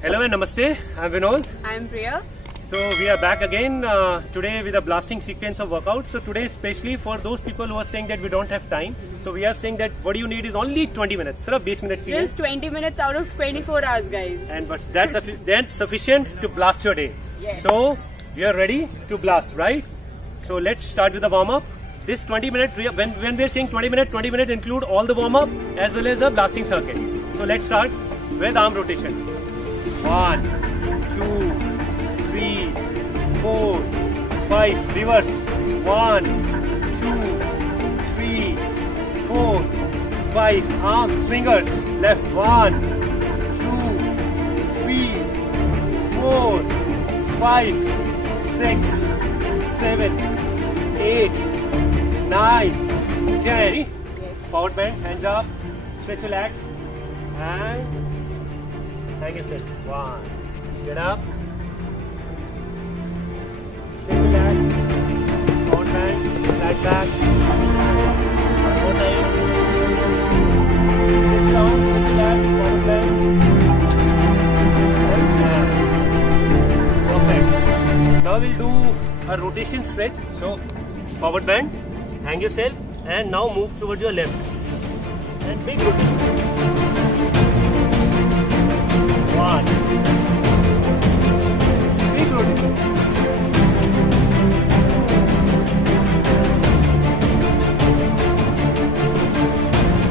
Hello and namaste. I'm Vinod. I'm Priya. So we are back again today with a blasting sequence of workouts. So today especially for those people who are saying that we don't have time. So we are saying that what you need is only 20 minutes. Sir, 20 minutes. Just 20 minutes out of 24 hours, guys. And but that's sufficient to blast your day. Yes. So we are ready to blast, right? So let's start with the warm up. This 20 minutes, when we are saying 20 minutes include all the warm up as well as a blasting circuit. So let's start with arm rotation. 1, 2, 3, 4, 5. Reverse. 1, 2, 3, 4, 5. Arm swingers. Left. 1, 2, 3, 4, 5, 6, 7, 8, 9, 10. Yes. Forward bend. Hands up. Stretch your legs. And hang yourself. 1. Get up. Stretch your legs. Forward bend. Flat back. One more time. Sit down. Stretch your legs. Forward bend. Perfect. Now we'll do a rotation stretch. So forward bend. Hang yourself. And now move towards your left. And big rotation. 1. Big rotation.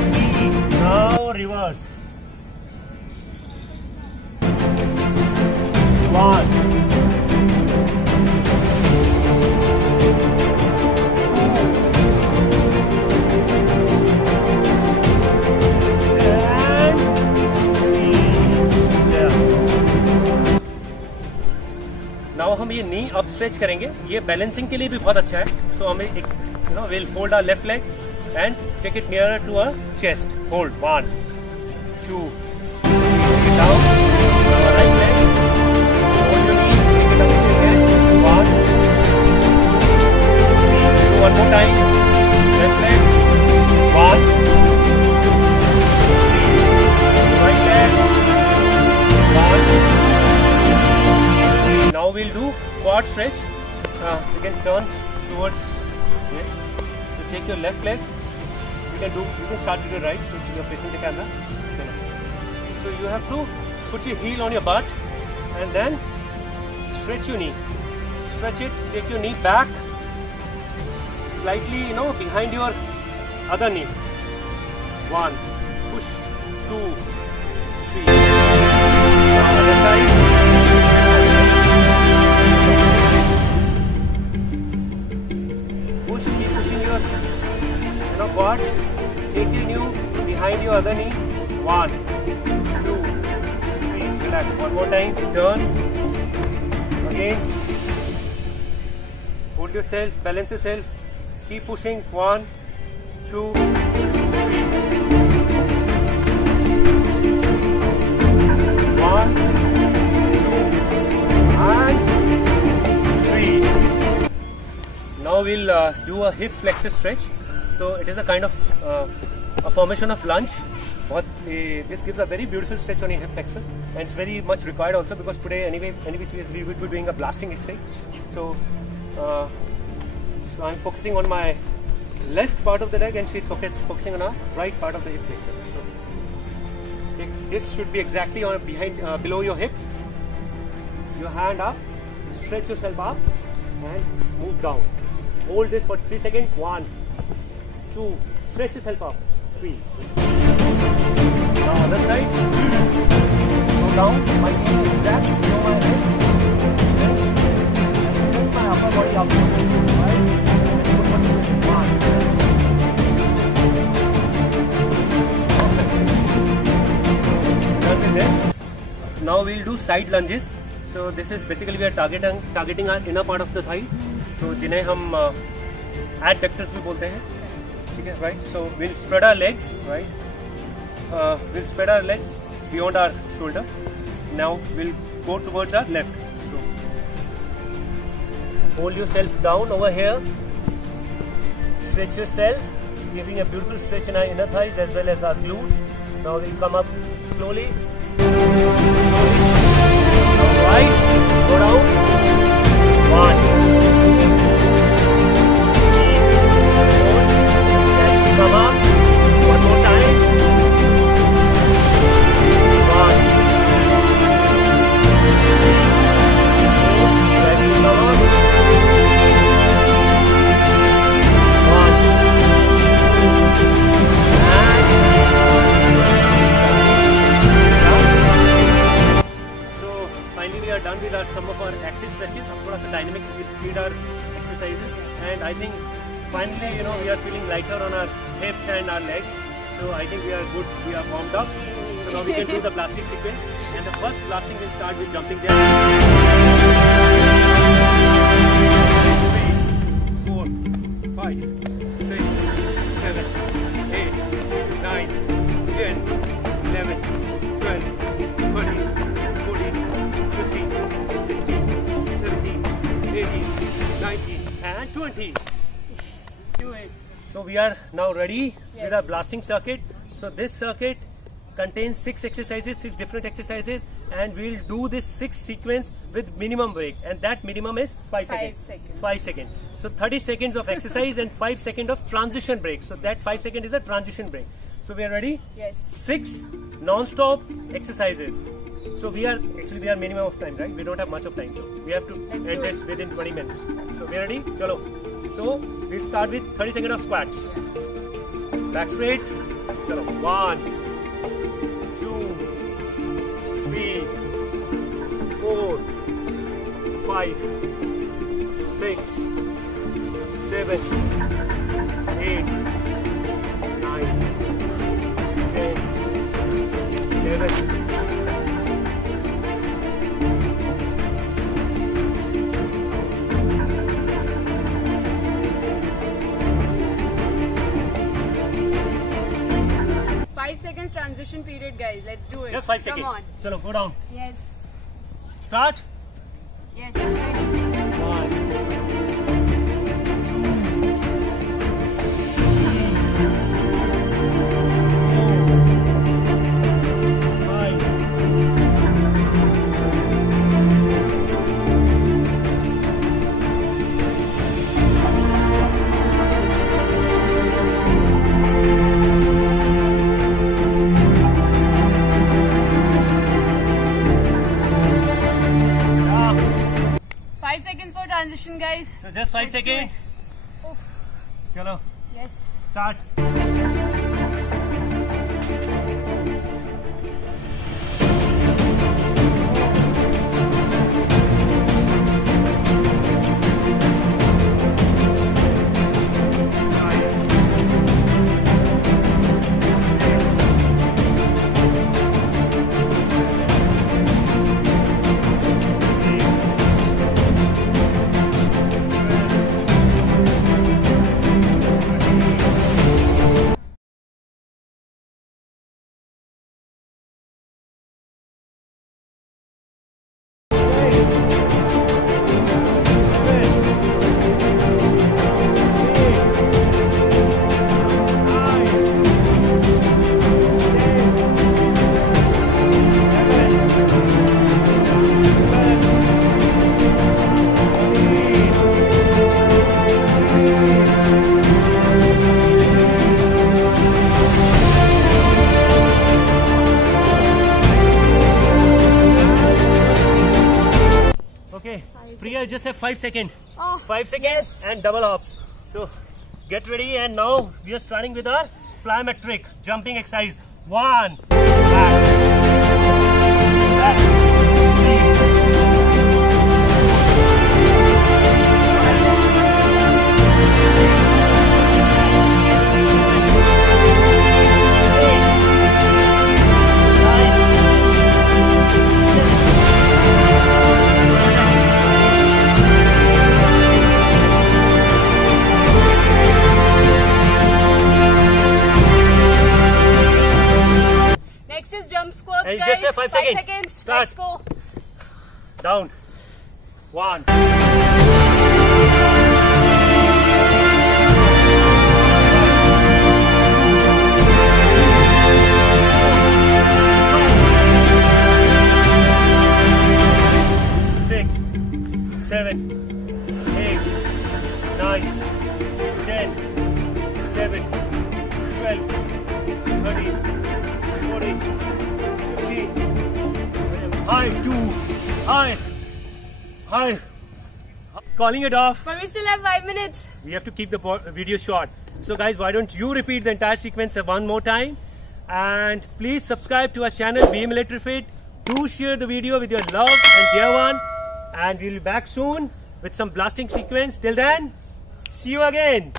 3. Now reverse. 1. Now हम ये नी up stretch करेंगे. ये balancing के लिए भी बहुत अच्छा है. सो हमें एक will hold our left leg and take it nearer to our chest. Hold 1, 2, 3. Down right leg. Hold your knee. Take it up to your chest. 1, 2, 3. One more time. Left leg. 1, 2, 3. Right leg. 1. Now we'll do quad stretch. You can turn towards here. So take your left leg. You can start with your right. So you're facing the camera. So you have to put your heel on your butt and then stretch your knee. Stretch it. Take your knee back slightly, behind your other knee. 1. Push. 2, 3. Now other side. Keep pushing your quads. Take your knee behind your other knee. 1, 2, 3. Relax. One more time. Turn. Again. Hold yourself. Balance yourself. Keep pushing. 1, 2, 3. 1, 2, and 3. Now we'll do a hip flexor stretch. So it is a kind of a formation of lunge. This gives a very beautiful stretch on your hip flexors, and it's very much required also because today anyway we will be doing a blasting exercise. So I'm focusing on my left part of the leg, and she's focusing on our right part of the hip flexor. So this should be exactly on below your hip. Your hand up, stretch yourself up, and move down. Hold this for 3 seconds. 1, 2, stretch yourself up. 3. Now other side. Go down. My knee is back. Below my head. Stretch my upper body up. Right. Put 1. Perfect. Done with this. Now we'll do side lunges. So this is basically we are targeting our inner part of the thigh. So जिन्हें हम adductors भी बोलते हैं, ठीक है, right? So we'll spread our legs, right? We'll spread our legs beyond our shoulder. Now we'll go towards our left. So hold yourself down over here. Stretch yourself, giving a beautiful stretch in our inner thighs as well as our glutes. Now we'll come up slowly. are done with some of our active stretches. अब थोड़ा सा dynamic with speed our exercises, and I think finally we are feeling lighter on our hips and our legs. So I think we are good. We are warmed up. So now we can do the blasting sequence, and the first blasting will start with jumping jacks. 3, 4, 5, 6, 7, 8, 9, 10, 11, 12, 13, 14, 15, 16, 17, 18, 19, and 20. Do it. So we are now ready Yes. with our blasting circuit. So this circuit contains 6 exercises, 6 different exercises, and we'll do this 6 sequence with minimum break, and that minimum is 5 seconds. 5 seconds. 5 seconds. So 30 seconds of exercise and 5 seconds of transition break. So that 5 seconds is a transition break. So we are ready? Yes. 6 non-stop exercises. So we are minimum of time, right? We don't have much of time, so we have to Let's end do it. this within 20 minutes. So we are ready? Chalo. So we'll start with 30 seconds of squats. Back straight. Chalo. 1, 2, 3, 4, 5, 6, 7, 8, 9, 10, 11. 5 seconds transition period, guys. Let's do it. Just 5 seconds. Come on. Chalo, go down. Yes. Start. Yes. Ready. 1, 5 seconds for transition, guys. So just 5 Let's do seconds. it. Oof. Chalo, Yes. start. Okay, Priya, just have 5 seconds. Oh, 5 seconds yes. and double hops. So get ready, and now we are starting with our plyometric jumping exercise. 1, back, 2, back, 3, Next is jump squats, And you guys. just have 5 seconds. Start. Let's go. down. 1, 6, 7, 8, 9, 10, 11, 12, 13, 14, 15. High, 2, high, high. Calling it off. But we still have 5 minutes. We have to keep the video short. So guys, why don't you repeat the entire sequence one more time, and please subscribe to our channel, Be Military Fit. Do share the video with your love and dear one, and we'll be back soon with some blasting sequence. Till then, see you again.